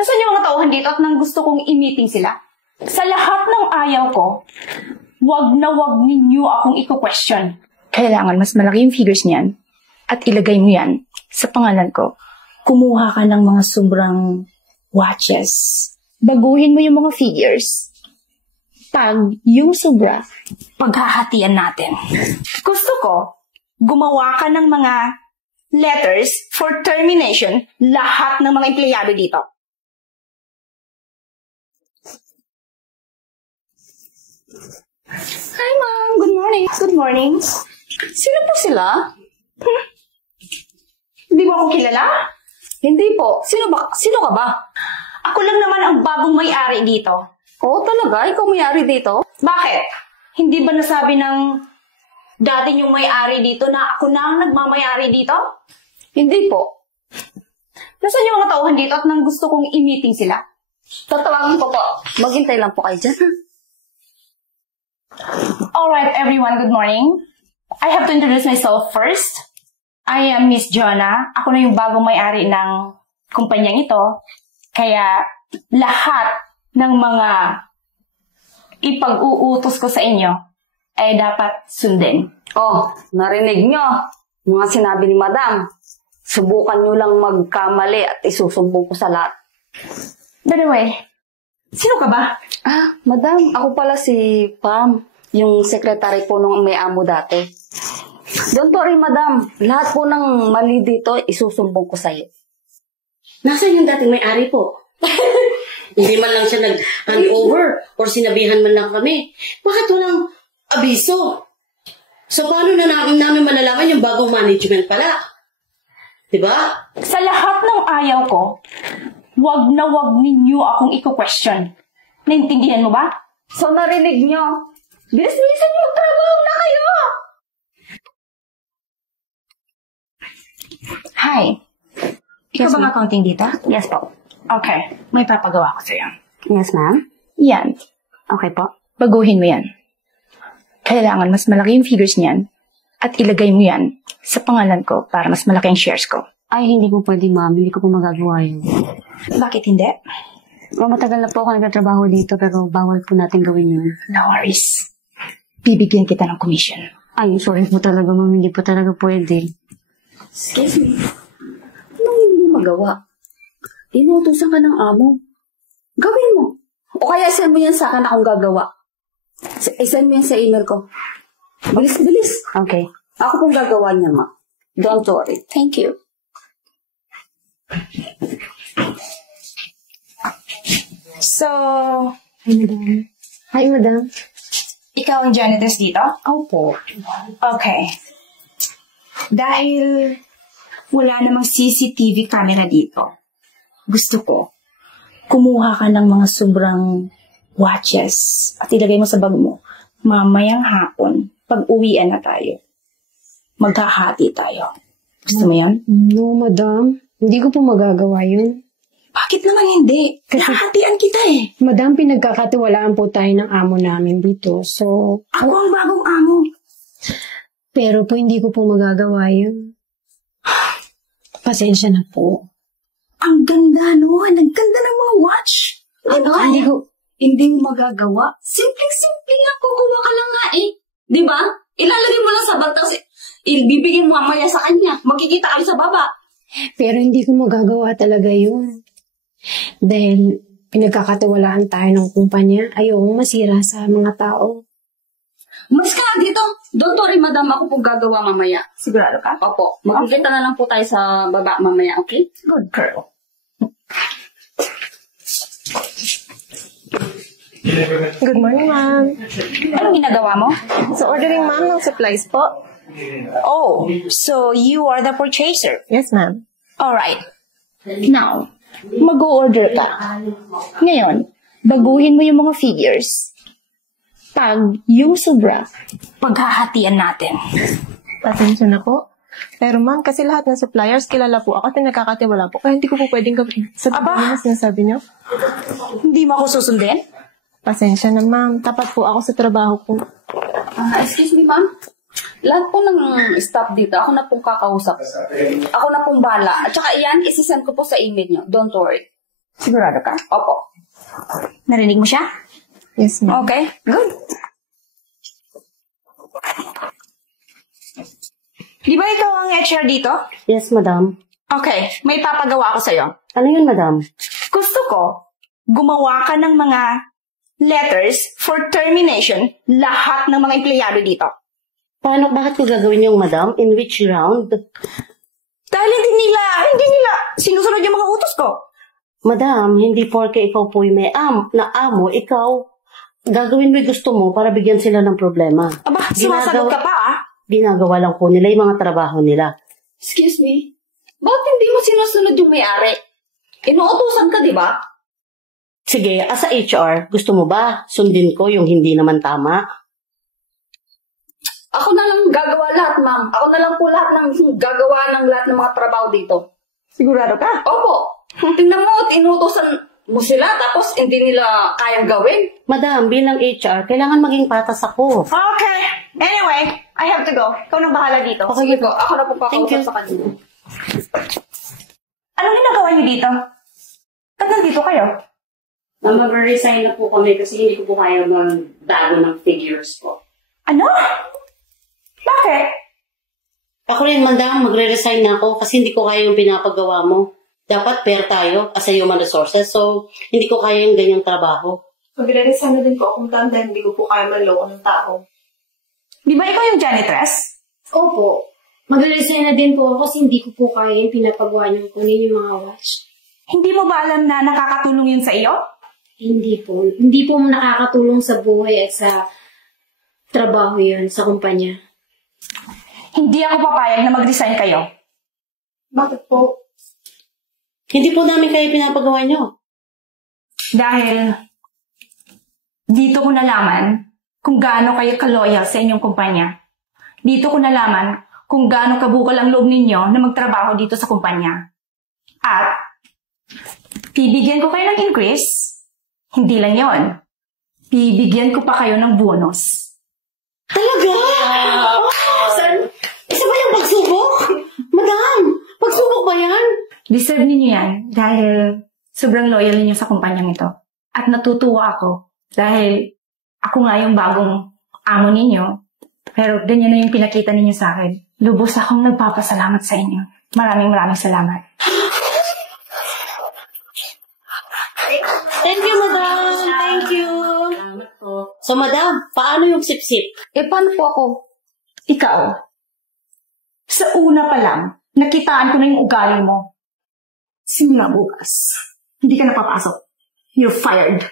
Nasaan yung mga tauhan dito at nang gusto kong i-meeting sila? Sa lahat ng ayaw ko, wag na wag ninyo akong i-question. Kailangan mas malaki yung figures niyan at ilagay mo yan sa pangalan ko. Kumuha ka ng mga sobrang watches. Baguhin mo yung mga figures. Pag yung sobra, paghahatian natin. Gusto ko, gumawa ka ng mga letters for termination lahat ng mga empleyado dito. Hi, Ma'am. Good morning. Good morning. Sino po sila? Hindi mo ako kilala? Hindi po. Sino ka ba? Ako lang naman ang bagong may-ari dito. Oo, talaga? Ikaw may-ari dito? Bakit? Hindi ba nasabi ng dating yung may-ari dito na ako na ang nagmamay-ari dito? Hindi po. Nasaan yung mga tauhan dito at nang gusto kong i-meeting sila? Tatawagin ko po. Maghintay lang po kayo dyan. Alright, everyone. Good morning. I have to introduce myself first. I am Miss Jonah. Ako na yung bagong may-ari ng kumpanyang ito. Kaya lahat ng mga ipag-uutos ko sa inyo ay dapat sundin. Oh, narinig nyo. Mga sinabi ni Madam. Subukan nyo lang magkamali at isusumbong ko sa lahat. By the way, sino ka ba? Madam, ako pala si Pam, yung secretary po nung may amo dati. Don't worry, Madam. Lahat po ng mali dito, isusumbong ko sa'yo. Nasaan yung dating may-ari po? Hindi man lang siya nag-handover or sinabihan man lang kami. Bakit walang abiso? So, paano na namin malalaman yung bagong management pala? Diba? Sa lahat ng ayaw ko, wag na wag ninyo akong i-question. Naintindihan mo ba? So, narinig nyo. Bilis-bilisan nyo, trabaho na kayo! Hi. Ikaw Yes, bang ma'am. accounting dito? Yes po. Okay. May papagawa ko sa'yo. Yes, ma'am. Yan. Okay po. Baguhin mo yan. Kailangan mas malaki yung figures niyan at ilagay mo yan sa pangalan ko para mas malaki ang shares ko. Ay, hindi po pwede, ma'am. Hindi ko po magagawa yun. Bakit hindi? Matagal na po ako nagtatrabaho dito pero bawal po natin gawin yun. No worries. Bibigyan kita ng commission. Ay, sorry po talaga, ma'am. Hindi po talaga pwede. Excuse me. Anong hindi mo magawa? Inuutosan ka ng amo. Gawin mo. O kaya send mo yan sa akin akong gagawa. Send mo yan sa email ko. Bilis-bilis. Okay. Ako pong gagawa niya, ma. Don't worry. Thank you. So, Hi, madam. Hi, madam. ikaw ang janitress dito? Opo. Okay. Dahil wala namang CCTV camera dito, gusto ko, kumuha ka ng mga sobrang watches at ilagay mo sa bag mo. Mamayang hapon, pag uwian na tayo, maghahati tayo. Gusto mo yan? No, madam. Hindi ko po magagawa yun. Bakit naman hindi? Nahahatian kita eh. Madam, pinagkakatiwalaan po tayo ng amo namin dito. So, Ako ang bagong amo. pero po hindi ko po magagawa yun. Pasensya na po. Ang ganda nun. Ang ganda ng mga watch. Ano? Hindi mo magagawa. Simpleng-simple lang. Kukuha ka lang nga eh. Di ba? Ilalagay mo lang sa bag, tapos ibibigay mo mamaya sa kanya. Makikita ka sa baba. Pero hindi ko magagawa talaga yun. Dahil pinagkakatiwalaan tayo ng kumpanya, ayokong masira sa mga tao. Mas ka na dito. Don't worry, madam. Ako pong gagawa mamaya. Sigurado ka? Opo. Makikita na lang po tayo sa baba mamaya, okay? Good girl. Good morning, ma'am. Anong ginagawa mo? So, ordering, ma'am, ng supplies po. Oh, so you are the purchaser. Yes, ma'am. Alright. Now, mag-o-order ka. Ngayon, baguhin mo yung mga figures. Pag yung sobra, paghahatian natin. Pasensya na po. Pero ma'am, kasi lahat ng suppliers, kilala po ako at nakakatiwala po. Kaya hindi ko po pwedeng gawin. Aba! Sabi niyo, sinasabi niyo. Hindi mo ako susundin? Pasensya na, ma'am. Tapat po ako sa trabaho ko. Excuse me, ma'am. Lahat po ng staff dito, ako na pong kakausap. Ako na pong bala. At saka iyan, isisend ko po sa email nyo. Don't worry. Sigurado ka? Opo. Narinig mo siya? Yes, ma'am. Okay, good. Di ba ikaw ang HR dito? Yes, madam. Okay, may papagawa ko sa'yo. Ano yun, madam? Gusto ko, gumawa ka ng mga letters for termination lahat ng mga empleyado dito. Bakit ko gagawin yung madam? In which round? Dahil hindi nila sinusunod yung mga utos ko. Madam, hindi porke ikaw po yung may amo, ikaw, gagawin mo yung gusto mo para bigyan sila ng problema. Aba, sumasagot ka pa Ginagawa lang po nila yung mga trabaho nila. Excuse me? Bakit hindi mo sinusunod yung may-ari? Inuutosan ka, di ba? Sige, as a HR, gusto mo ba sundin ko yung hindi naman tama? Ako na lang gagawa lahat, ma'am. Ako na lang po lahat ng gagawa ng lahat ng mga trabaho dito. Sigurado ka? Opo. Tingnan mo, inuutosan mo sila tapos hindi nila kayang gawin. Madam, bilang HR, kailangan maging patas ako. Okay. Anyway, I have to go. Ikaw nang bahala dito. Sige po, ako na po Thank you. pakausap sa kanila. Anong ginagawa niyo dito? Ba't nandito kayo? Mag-resign na po kami kasi hindi ko po kaya magbago ng figures po. Ano? Bakit? Ako rin, madam, magre-resign na ako kasi hindi ko kaya yung pinapagawa mo. Dapat fair tayo as a human resources, so hindi ko kaya yung ganyang trabaho. Magre-resign na din po akong tanda, hindi ko po kaya manloko ng tao. Di ba ikaw yung janitress? Opo. Magre-resign na din po ako kasi hindi ko po kaya yung pinapagawa niyong kunin yung mga watch. Hindi mo ba alam na nakakatulong yun sa iyo? Hindi po. Hindi po nakakatulong sa buhay at sa trabaho yun sa kumpanya. Hindi ako papayag na mag-resign kayo. Bakit po? Hindi po namin kayo pinapagawa nyo. Dahil dito ko nalaman kung gaano kayo kaloyal sa inyong kumpanya. Dito ko nalaman kung gaano kabukal ang loob ninyo na magtrabaho dito sa kumpanya. At bibigyan ko kayo ng increase. Hindi lang yon. Bibigyan ko pa kayo ng bonus. Talaga? Isa ba yung pagsubok? Madam, pagsubok ba yan? Deserve ninyo yan dahil sobrang loyal ninyo sa kumpanyang ito. At natutuwa ako dahil ako nga yung bagong amo ninyo. Pero ganyan na yung pinakita ninyo sa akin. Lubos akong nagpapasalamat sa inyo. Maraming salamat. Thank you, madam. Thank you. So, madam, paano yung sip-sip? Paano po ako? Ikaw, sa una pa lang, nakitaan ko na yung ugali mo. Simula bukas, hindi ka napapasok. You're fired.